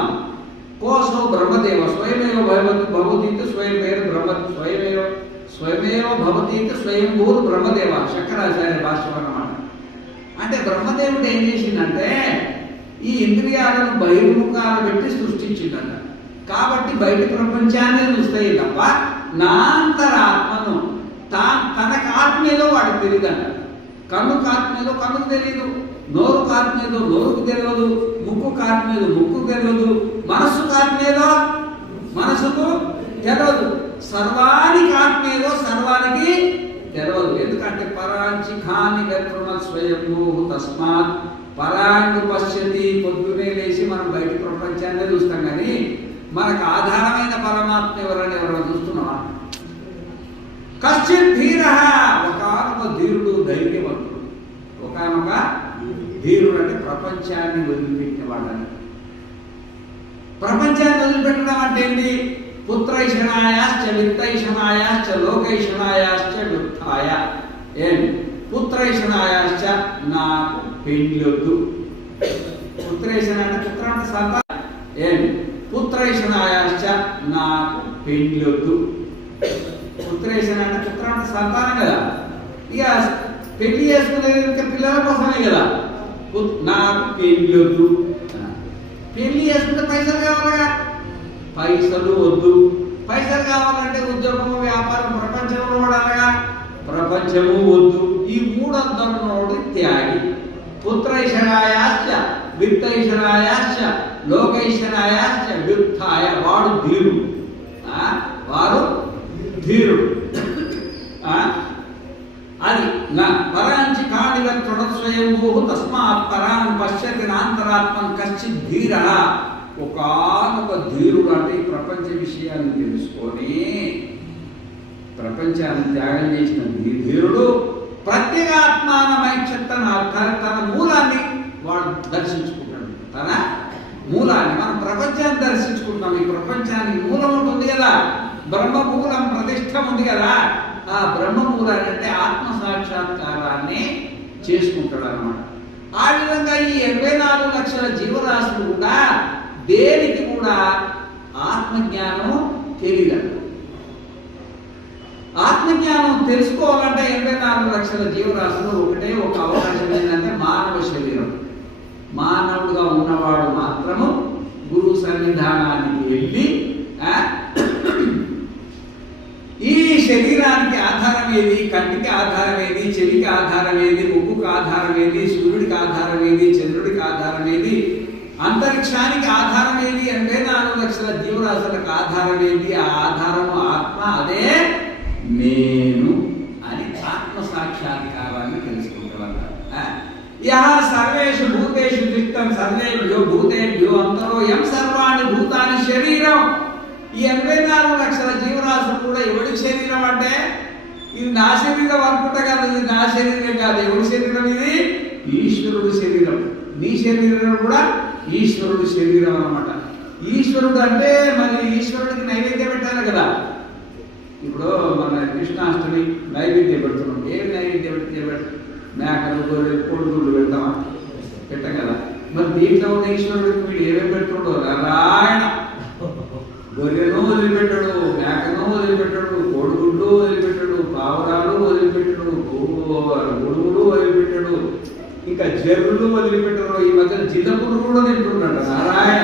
కోసో బ్రహ్మదేవ స్వయమేవ భవతి స్వయమేవ భవతి స్వయంభూరు బ్రహ్మదేవ. శంకరాచార్య భాష్యం అన్నమాట. అంటే బ్రహ్మదేవుడు ఏం చేసిందంటే ఈ ఇంద్రియాలను బహిర్ముఖాలు పెట్టి సృష్టించిందట. కాబట్టి బయట ప్రపంచాన్ని చూస్తాయి తప్ప నాంతరాత్మను తనకు ఆత్మేదో వాడికి తెలియదంట. కన్నుకు ఆత్మేదో కన్నుకు తెలియదు, నోరు ఆత్మేదో నోరుకు తెలియదు, ముక్కు ఆత్మేదో ముక్కుకు తెలియదు, మనస్సు ఆత్మేదో మనసుకు తెలియదు, సర్వానికి ఆత్మేదో సర్వానికి తెలియదు. ఎందుకంటే పరాంచి ఖాని గత్రుణ స్వయంభూ తస్మాత్ పరాంగు పశ్యతి. పొద్దునే లేచి మనం బయట ప్రపంచాన్ని చూస్తాం కానీ మనకు ఆధారమైన పరమాత్మ ఎవరైనా చూస్తున్నావా? కశ్చిత్ ధీర, ఒకనొక ధీరుడు, ధైర్యవంతుడు. ఒకనొక ధీరుడు అంటే ప్రపంచాన్ని వదిలిపెట్టినవాడని. ప్రపంచాన్ని వదిలిపెట్టడం అంటే ఏంటి? పుత్రైషణాయాశ్చ విత్తైషణాయాశ్చ లోకైషణాయాశ్చ విత్తాయ. ఏంటి? పుత్రైషణాయాశ్చ నాకు పెండ్లొద్దు. పుత్రైషణ అంటే పుత్ర అంటే సంతానం. ఏంటి? పుత్రైషణాయాశ్చ నాకు పెండ్లొద్దు. పుత్రేషణ అంటే పుత్ర అంటే సంతానం కదా. ఇక పెళ్లి చేసుకునేది ఇంకా పిల్లల కోసమే కదా. నాకు పెళ్ళొద్దు. పెళ్లి చేసుకుంటే పైసలు కావాలిగా. పైసలు వద్దు. పైసలు కావాలంటే ఉద్యోగము, వ్యాపారం, ప్రపంచంలో పడాలిగా. ప్రపంచము వద్దు. ఈ మూడొద్దన్నోడు త్యాగి. పుత్రైషణాయాశ్చ విత్తైషణాయాశ్చ లోకైషణాయాశ్చ వ్యుత్థాయ. వాడు ధీరుడు. వారు ధీరుడు. అది నా పరాంచి కాళిక తృణ స్వయంభూ తస్మాత్ పరాం పశ్యతి నాంతరాత్మం కశ్చిత్ ధీర ఒకానొక ధీరుడు, అంటే ఈ ప్రపంచ విషయాన్ని తెలుసుకొని ప్రపంచాన్ని త్యాగం చేసిన ధీరుడు ప్రత్యేగాత్మానమైక్ష తన మూలాన్ని వాడు దర్శించుకుంటాడు. తన మూలాన్ని మనం ప్రపంచాన్ని దర్శించుకుంటాం. ఈ ప్రపంచానికి మూలం ఉంటుంది కదా, బ్రహ్మ మూలం ప్రతిష్ట ఉంది కదా. ఆ బ్రహ్మ మూలాన్ని అంటే ఆత్మ సాక్షాత్కారాన్ని చేసుకుంటాడు అన్నమాట. ఆ విధంగా ఈ 84 లక్షల జీవరాశులు కూడా దేనికి కూడా ఆత్మజ్ఞానం తెలియదు. ఆత్మజ్ఞానం తెలుసుకోవాలంటే 84 లక్షల జీవరాశులు ఒకటే ఒక అవకాశం ఏంటంటే మానవ శరీరం. మానవుడుగా ఉన్నవాడు మాత్రము గురు సన్నిధానానికి వెళ్ళి ఈ శరీరానికి ఆధారం ఏది, కంటికి ఆధారం ఏది, చెవికి ఆధారం ఏది, ముక్కుకు ఆధారం ఏది, సూర్యుడికి ఆధారం ఏది, చంద్రుడికి ఆధారం ఏది, అంతరిక్షానికి ఆధారం ఏది, 84 లక్షల జీవరాశులకు ఆధారం ఏది, ఆ ఆధారము ఆత్మ, అదే నేను అని ఆత్మ సాక్షాత్కారాన్ని తెలుసుకుంటారు. యహ సర్వేషు భూతేషు తిష్టం సర్వేభ్యో భూతేభ్యో అంతరో యం సర్వాణి భూతాని శరీరం. ఈ 84 లక్షల జీవరాశులు కూడా ఎవడి శరీరం అంటే ఇది నా శరీరం అనుకుంటా కాదు, ఇది నా శరీరం కాదు. ఎవడి శరీరం ఇది? ఈశ్వరుడు శరీరం. నీ శరీరం కూడా ఈశ్వరుడు శరీరం అన్నమాట. ఈశ్వరుడు అంటే మరి ఈశ్వరుడికి నైవేద్యం పెట్టాలి కదా. ఇప్పుడు మన కృష్ణాష్టమి నైవేద్యం పెడుతున్నాం. ఏమి నైవేద్యం పెడితే మేకలు గొర్రెలు కోడిగుడ్లు పెడతామా? పెట్టం కదా. మరి దీంట్లో ఉన్న ఈశ్వరుడికి వీడు ఏమేమి పెడుతుండో నారాయణ. గొర్రెను వదిలిపెట్టాడు, మేకను వదిలిపెట్టాడు, కోడిగుడ్లు వదిలిపెట్టాడు, పావురాలు వదిలిపెట్టాడు, గొడుగులు వదిలిపెట్టాడు, ఇంకా జర్రులు వదిలిపెట్టాడు. ఈ మధ్య జిల్ల పురుగులు కూడా తింటున్నాడు నారాయణ.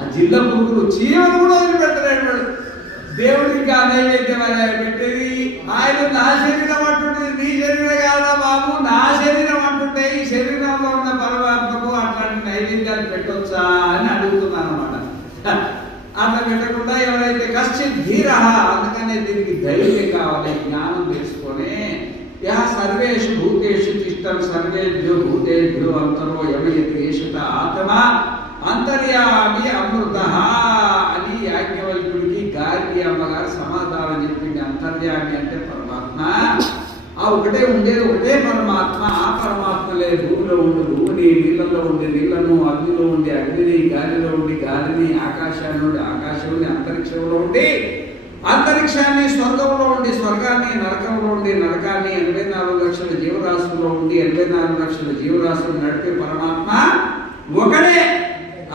ఆ జిల్ల పురుగులు చీమలు కూడా వదిలిపెట్టాడు. దేవుడికి ఆ నైవేద్యం పెట్టేది ఆయన నా శరీరం అంటుంటుంది, నీ శరీరం కాదా బాబు, నా శరీరం అంటుంటే ఈ శరీరంలో ఉన్న పరమాత్మకు అట్లాంటి నైవేద్యాలు పెట్టొచ్చా అని అడుగుతున్నాను అన్నమాట. అట్లా పెట్టకుండా ఎవరైతే కశ్చిత్ ధీర, అందుకనే దీనికి ధైర్యం కావాలి, జ్ఞానం తెలుసుకొని యా సర్వేషు భూతేషు తిష్టం సర్వేభ్యో భూతేభ్యో అంతరో యమయతి ఏషత ఆత్మ అంతర్యామి అమృత అని యాజ్ఞవల్క్యుడికి గాయత్రి అమ్మగారు సమాధానం చెప్పింది. అంతర్యామి అంటే పరమాత్మ, ఆ ఒకటే ఉండేది ఒకటే పరమాత్మ. ఆ పరమాత్మలే భూమిలో ఉండి భూమిని, నీళ్ళలో ఉండి నీళ్లను, అగ్నిలో ఉండి అగ్నిని, గాలిలో ఉండి గాలిని, ఆకాశాన్ని ఉండి ఆకాశంని, అంతరిక్షంలో ఉండి అంతరిక్షాన్ని, స్వర్గంలో ఉండి స్వర్గాన్ని, నరకంలో ఉండి నరకాన్ని, 84 లక్షల జీవరాశుల్లో ఉండి 84 లక్షల జీవరాశులు నడిపే పరమాత్మ ఒకడే.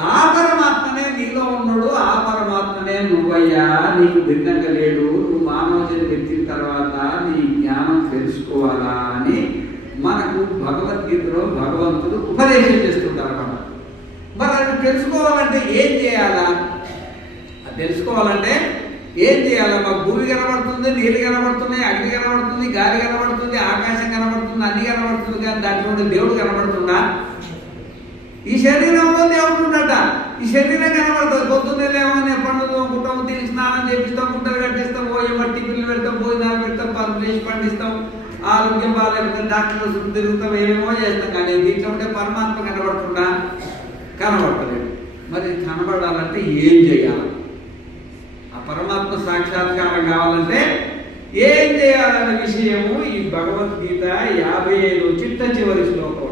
ఆ పరమాత్మనే నీలో ఉన్నాడు, ఆ పరమాత్మనే నువ్వయ్యా, నీకు భిన్నంగా లేడు. నువ్వు మానవ జన్మ ఎత్తిన తర్వాత నీ జ్ఞానం తెలుసుకోవాలా అని మనకు భగవద్గీతలో భగవంతుడు ఉపదేశం చేస్తుంటారు అన్నమాట. మరి అది తెలుసుకోవాలంటే ఏం చేయాలా? అది తెలుసుకోవాలంటే ఏం చేయాలా? మాకు భూమి కనబడుతుంది, నీళ్ళు కనబడుతున్నాయి, అగ్ని కనబడుతుంది, గాలి కనబడుతుంది, ఆకాశం కనబడుతుంది, అన్ని కనబడుతుంది, కానీ దాంట్లో దేవుడు కనబడుతుందా? ఈ శరీరంలో దేవుడు ఉండట. ఈ శరీరం కనబడుతుంది. పొద్దున్నే లేవని పండుగ తోముకుంటాం, తిరిగి స్నానం చేపిస్తాం, గుంటలు కట్టిస్తాం, పోయి మట్టి పిల్లలు పెడతాం, భోజనాలు పెడతాం, పనులు చేసి పండిస్తాం, ఆరోగ్యం బాగాలేకపోతే డాక్టర్లు చుట్టూ తిరుగుతాం, ఏమేమో చేస్తాం. కానీ దీంట్లో ఉంటే పరమాత్మ కనబడుతుందా? కనబడతలేదు. మరి కనబడాలంటే ఏం చేయాలి? ఆ పరమాత్మ సాక్షాత్కారం కావాలంటే ఏం చేయాలనే విషయము ఈ భగవద్గీత 55 చిట్ట చివరి శ్లోకం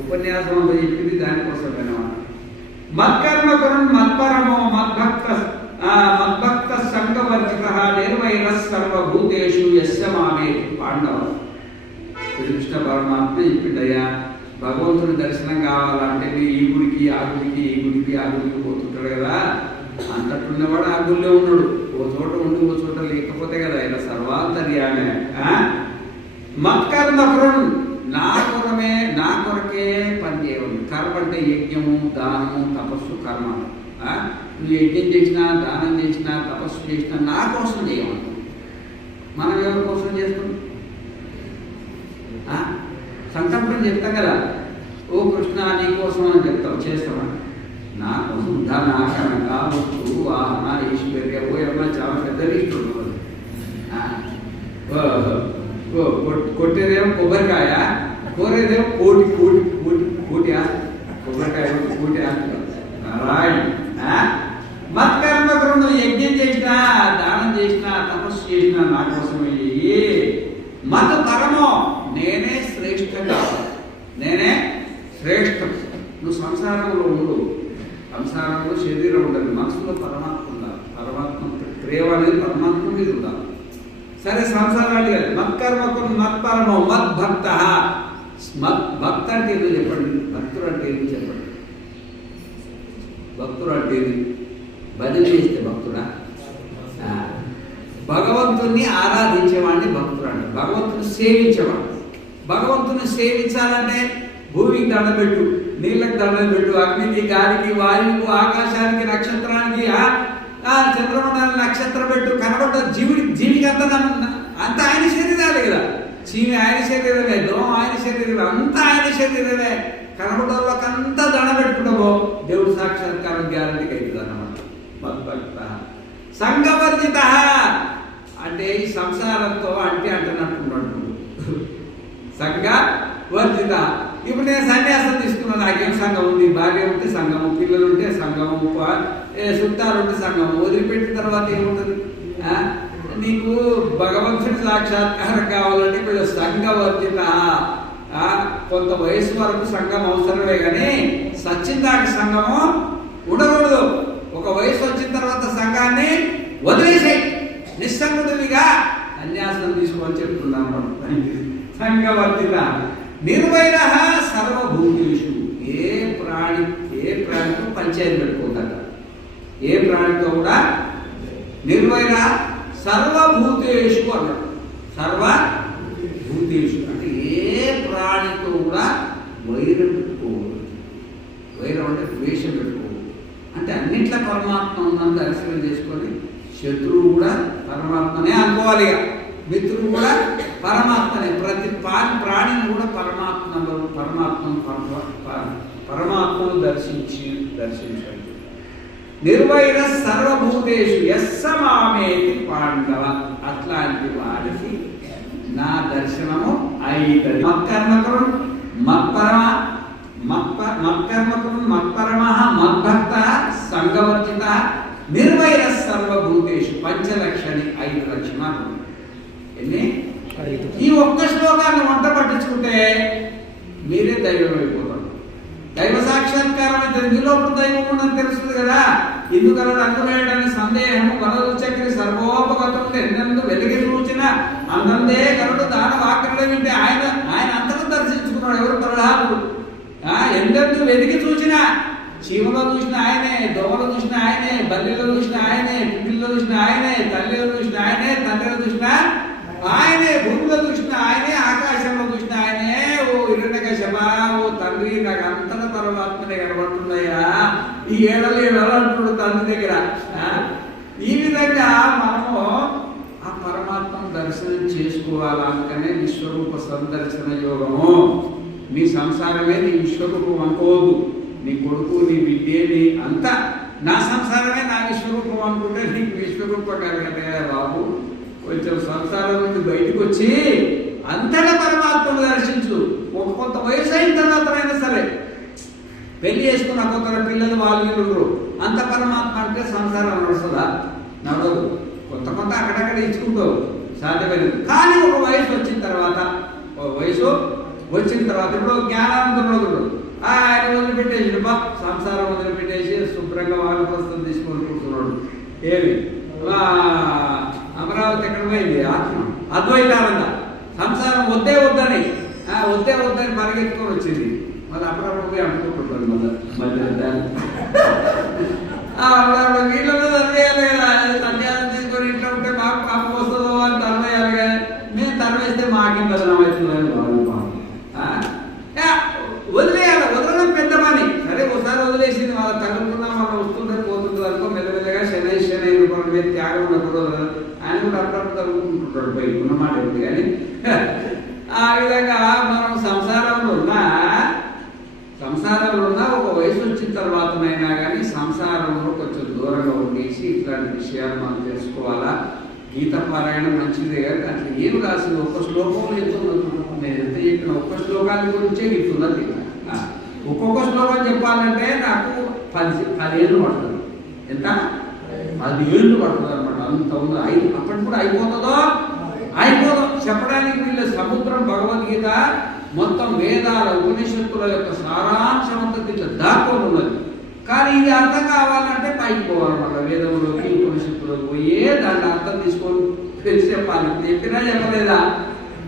ఉపన్యాసం అంతా చెప్పింది దానికోసం అనమాట. మత్కర్మ కరుణ్ మత్పరమో మద్భక్త సంగవర్జిత నిర్వైర సర్వభూతేషు యస్య మామే పాండవ. కృష్ణ పరమాత్మ చెప్పిండయ్యా, భగవంతుడి దర్శనం కావాలంటే ఈ గుడికి ఆ గుడికి, ఈ గుడికి ఆ గుడికి పోతుంటాడు కదా. అంతట్టున్నవాడు ఆ గుడిలో ఉన్నాడు. ఓ చోట ఉండి ఓ చోట లేకపోతే కదా ఇలా సర్వాంతర్యామే. మత్కర్మ కరుణ్, నా కొరకే పనిచేయవాలి. కర్మ అంటే యజ్ఞము, దానము, తపస్సు, కర్మ. నువ్వు యజ్ఞం చేసినా, దానం చేసినా, తపస్సు చేసినా నా కోసం చేయవాలి. మనం ఎవరి కోసం చేస్తాం? సంకల్పం చెప్తాం కదా, ఓ కృష్ణ నీ కోసం అని చెప్తాం, చేస్తామని. నా కోసం ధన, కనక, వస్తు, వాహన, ఈశ్వర్య, పోయమ్మ చాలా పెద్ద లిస్ట్ ఉంటుంది. కొట్టేదేమో కొబ్బరికాయ, కోరేదేమో కోటి కోటి కోటి కోటి ఆస్తి. కొబ్బరికాయ కోటి ఆస్తి. నారాయణ. మత్కర్మ కృణు, యజ్ఞం చేసినా, దానం చేసినా, తపస్సు చేసినా నా కోసమే చెయ్యి. మత పరమో, నేనే శ్రేష్ఠంగా, నేనే శ్రేష్టం. నువ్వు సంసారంలో ఉండు, సంసారంలో శరీరం ఉండదు, మనసులో పరమాత్మ ఉండాలి. పరమాత్మ ప్రేమ అనేది పరమాత్మ మీద ఉండాలి. సరే సంసారాలు కాదు. మత్కర్మకు మత్పరమో మద్భక్త. భక్త అంటే ఏదో చెప్పండి, భక్తుడు అంటే ఏదో చెప్పండి. భక్తుడు అంటే ఏది? భజన చేస్తే భక్తుడా? భగవంతుణ్ణి ఆరాధించేవాడిని భక్తుడు అంటే. భగవంతుని సేవించేవాడు. భగవంతుని సేవించాలంటే భూమికి దండం పెట్టు, నీళ్ళకి దండం పెట్టు, అగ్నికి, గాలికి, వాయువుకు, ఆకాశానికి, నక్షత్రానికి, చంద్రమండలానికి నక్షత్రం పెట్టు. కనబడ్డ జీవికి అంతా ఆయన శరీరాలే కదా. చీమి ఆయన శరీరమే, దోమ ఆయన శరీరమే, అంతా ఆయన శరీరమే. కనబడ్డోళ్ళకంతా దండ పెట్టుకుంటామో దేవుడు సాక్షాత్కారం గ్యారంటీకి అవుతుంది అన్నమాట. మద్భక్త సంఘవర్జిత అంటే ఈ సంసారంతో అంటున్నట్టున్నాడు. సంఘవర్జిత. ఇప్పుడు నేను సన్యాసం తీసుకున్నాను, నాకేం సంఘం ఉంది? భార్య ఉంటే సంఘము, పిల్లలు ఉంటే సంఘము, చుట్టాలు ఉంటే సంఘము. వదిలిపెట్టిన తర్వాత ఏముంటుంది? నీకు భగవంతుడి సాక్షాత్కారం కావాలంటే కొంచెం సంఘవర్జిత. కొంత వయసు వరకు సంఘం అవసరమే, కానీ సచ్చిందాక సంఘము ఉండకూడదు. ఒక వయసు వచ్చిన తర్వాత సంఘాన్ని వదిలేసాయి, నిస్సంగుడివిగా సన్యాసం తీసుకోని చెప్తున్నాను. సంఘవర్జిత. నిర్వైర సర్వభూతేషు. ఏ ప్రాణితో పంచాయతీ పెట్టుకోదట. ఏ ప్రాణితో కూడా నిర్వైర సర్వభూతేషు అన్నాడు. సర్వభూతేషు అంటే ఏ ప్రాణితో కూడా వైరం పెట్టుకోకూడదు. వైరం అంటే ద్వేషం పెట్టుకోకూడదు. అంటే అన్నిట్లా పరమాత్మ ఉన్నంత దర్శనం చేసుకొని శత్రువు కూడా పరమాత్మనే అనుకోవాలి. మిత్రుడు కూడా పరమాత్మనే. ప్రతి ప్రాణిని కూడా పరమాత్మను దర్శించండి. నిర్వైర సర్వభూతేషు యస్సమామేతి పాండవ. అట్లాంటి వారికి నా దర్శనము అయితది. మత్కర్మకుడు మత్పరమ మద్భక్త సంఘవర్జిత నిర్వైర సర్వభూతేషు. పంచలక్షణి 5 లక్షణాలు. ఎన్ని? ఈ ఒక్క శ్లోకాన్ని వంట పట్టించుకుంటే మీరే దైవం అయిపోతారు. దైవ సాక్షాత్కారం అయితే మీలోపల దైవం ఉందని తెలుస్తుంది కదా. ఇందుకల రంగులేయడానికి సందేహము వనరు చక్రి సర్వోపగతం ఎన్నందు వెలిగి చూచిన అందందే కరుడు దాన వాక్యులు వింటే ఆయన అంతటా దర్శించుకున్నాడు. ఎవరు? ప్రహ్లాదుడు. ఎందెందు వెతికి చూసినా, చీమలో చూసిన ఆయనే, దోమలో చూసిన ఆయనే, బల్లిలో చూసిన ఆయనే, పిల్లిలో చూసిన ఆయనే, తల్లిలో చూసిన ఆయనే, తండ్రిలో చూసిన ఆయనే, భూమిలో చూసిన ఆయనే, ఆకాశంలో చూసిన ఆయనే. ఓ హిరణ్యకశపా, ఓ తండ్రి, నాకు అంతటా పరమాత్మనే కనబడుతున్నాయా. ఈ 7 ఏళ్ళు అంటున్నాడు తండ్రి దగ్గర. ఈ విధంగా మనము ఆ పరమాత్మను దర్శనం చేసుకోవాలి. అందుకనే విశ్వరూప సందర్శన యోగము. నీ సంసారమే నీ విశ్వరూపం అనుకోవద్దు. నీ కొడుకు, నీ బిడ్డే, నీ అంతా నా సంసారమే నా విశ్వరూపం అనుకుంటే నీకు విశ్వరూపం కలగటయా బాబు. కొంచెం సంసారం నుండి బయటకు వచ్చి అంతటా పరమాత్మను దర్శించు. ఒక కొంత వయసు అయిన తర్వాతనైనా సరే, పెళ్లి చేసుకున్న కొత్త పిల్లలు వాళ్ళు ఉండరు. అంత పరమాత్మ అంటే సంసారం నడుస్తుందా? నడవదు. కొంత అక్కడక్కడ ఇచ్చుకుంటావు, సాధ్యమైనది. కానీ ఒక వయసు వచ్చిన తర్వాత ఇప్పుడు జ్ఞానానందరుడు ఆయన వదిలిపెట్టేసి సంసారం వదిలిపెట్టేసి శుభ్రంగా వాళ్ళ ప్రస్తుతం తీసుకొని కూర్చున్నాడు. ఏమి అమరావతి ఎక్కడ పోయింది? ఆత్మ అద్వైతానంద. సంసారం వద్దే వద్దని పరిగెత్తుకొని వచ్చింది. మళ్ళీ అప్పుడప్పుడు పోయి అంటుకుంటుంటాడు. మళ్ళీ వీళ్ళలో తరివేయాలి కదా. సన్యాసం తీసుకొని ఇంట్లో ఉంటే మాకు పాపం వస్తుందో అని తరివేయాలి కానీ మేము తరివేస్తే మాకేం బదనం అవుతుందని వాళ్ళు వదిలేయాలి. వదలడం పెద్ద పని. సరే ఒకసారి వదిలేసింది, వాళ్ళ తగులుకున్నా మనం వస్తుందని పోతుంది అనుకో. మెల్లమెల్లగా శనై రూపం మీద త్యాగం ఉండకూడదు. ఆయన కూడా అప్పుడప్పుడు తగులుకుంటుంటాడు పై ఉన్నమాట ఉంది. కానీ ఆ విధంగా మనం సంసారంలో ఉన్నా ఒక వయసు వచ్చిన తర్వాతనైనా కానీ సంసారంలో కొంచెం దూరంగా ఉండేసి ఇట్లాంటి విషయాలు మనం తెలుసుకోవాలా. గీత పారాయణం మంచిదే, కానీ అట్లా ఏం రాసింది ఒక్క శ్లోకంలో ఎంతో నేను ఎంత చెప్పిన ఒక్క శ్లోకాల గురించే చెప్తున్నది. ఒక్కొక్క శ్లోకం చెప్పాలంటే నాకు 10 ఏళ్ళు పడుతుంది. ఎంత? 10 ఏళ్ళు పడుతుంది అనమాట. అంత ఉంది. అప్పటి కూడా అయిపోతుందో అయిపోదో చెప్పడానికి వీళ్ళ సముద్రం భగవద్గీత మొత్తం వేదాల ఉపనిషత్తుల యొక్క సారాంశం అంతా ఇట్లా దాక్కొని ఉన్నది. కానీ ఇది అర్థం కావాలంటే పైకి పోవాలన్నమాట. వేదంలోకి ఉపనిషత్తులోకి పోయే దాన్ని అర్థం తీసుకొని చెప్పాలి. చెప్పినా చెప్పలేదా?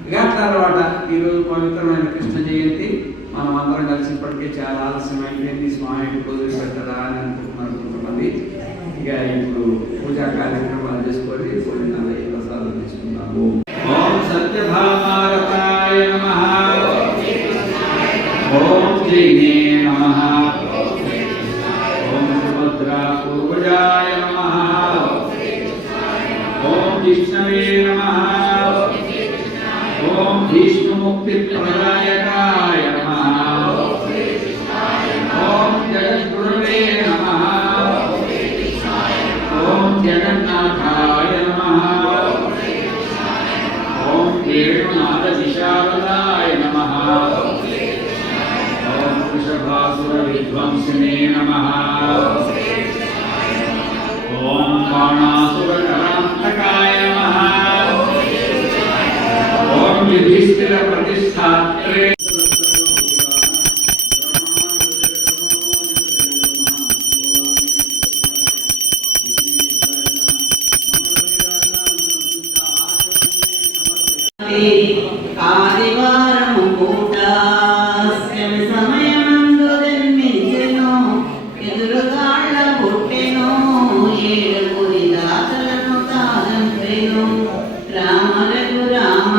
ఇక అట్లా అనమాట. ఈరోజు పవిత్రమైన కృష్ణ జయంతి. మనం అందరం కలిసి ఇప్పటికే చాలా ఆలస్యం అయిపోయింది. స్వామి రోజులు పెట్టరా అని అనుకుంటున్నారు కొంతమంది. ఇక ఇప్పుడు పూజా కార్యక్రమాలు చేసుకొని పోయిన ప్రసాదం తీసుకుంటాము. ఓం సత్యభామారతాయ నమః. ఓం శ్రీనే నమః. ఓం సుభద్రా పూర్వజాయ నమః. ఓం విష్ణవే నమః. ఓం విష్ణుముక్తి ప్రదాయకాయ నమః. ఓం జగద్గురవే నమః. ఓం జగన్నాథాయ నమః. ఓం వేణునాద విశారదాయ నమః. ఓం వృషభాసుర విధ్వంసినే నమః. ఓం బాణాసుర కరాంతకాయ నమః. ఓం యుధిష్ఠిర ప్రతిష్ఠాత్రే ఆదివారము పూట సమయమందు జన్మించెను, ఎదురుగాళ్ళ పుట్టెను, 7 దాతలను తాగంపెను. రామ రఘు రామ